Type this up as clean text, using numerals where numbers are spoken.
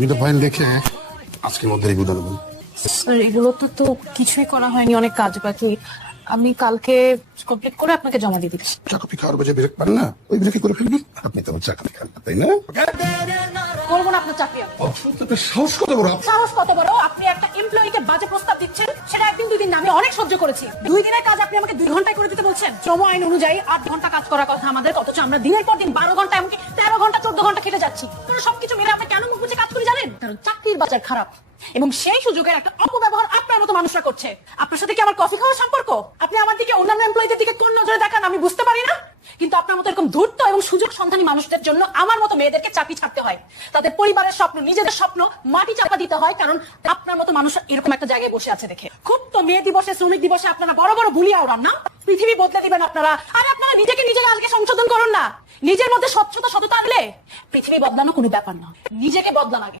দুটো ফাইল দেখে আজকের মধ্যে রিভিউ দেবেন। স্যার এগুলো তো কিছুই করা হয়নি, অনেক কাজ বাকি। আমি কালকে কমপ্লিট করে আপনাকে জমা দিয়ে দিচ্ছি। চা কফি খাওয়ার বাজে ব্রেক পান না, ওই ব্রেকে করে ফেলবেন। আপনি তো চা কফি খান না, তাই না? বলবো না আপনার চাকরি। আপনার সাহস কত বড়! সাহস কত বড়! আপনি একটা এমপ্লয়িকে বাজে প্রস্তাব দিচ্ছেন, সেটা একদিন দুই দিন না, আমি অনেক সহ্য করেছি। 2 দিনের কাজ আপনি আমাকে 2 ঘন্টায় করে দিতে বলছেন। শ্রম আইন অনুযায়ী 8 ঘন্টা কাজ করার কথা আমাদের, অথচ আমরা দিনের পর দিন 12 ঘন্টা এমনকি 13 ঘন্টা 14 ঘন্টা খেটে যাচ্ছি। কারণ সবকিছু মিলে আপনি কেন মুখ বুজে কাজ করে জানেন? কারণ চাকরির বাজার খারাপ এবং সেই সুযোগের একটা অপব্যবহার আপনার মতো মানুষরা করছে। আপনার সাথে কি আমার কফি খাওয়ার সম্পর্ক? আপনি আমার দিকে অন্যান্য এমপ্লয়ীদের দিকে কোন নজরে দেখান আমি বুঝতে পারি না, কিন্তু আপনার মতো এরকম ধূর্ত এবং সুযোগ সন্ধানী মানুষদের জন্য আমার মতো মেয়েদেরকে চাকরি ছাড়তে হয়। তাদের পরিবারের স্বপ্ন, নিজেদের স্বপ্ন মাটি চাপা দিতে হয়, কারণ আপনার মতো মানুষ এরকম একটা জায়গায় বসে আছে দেখে। খুব তো মে দিবসে, শ্রমিক দিবসে আপনারা বড় বড় বুলিয়া ওড়ান না? পৃথিবী বদলে দিবেন আপনারা। আর আপনারা নিজেকে আজকে সংশোধন করুন না। নিজের মধ্যে স্বচ্ছতা সততা আনলে পৃথিবী বদলানো কোনো ব্যাপার না, নিজেকে বদলান আগে।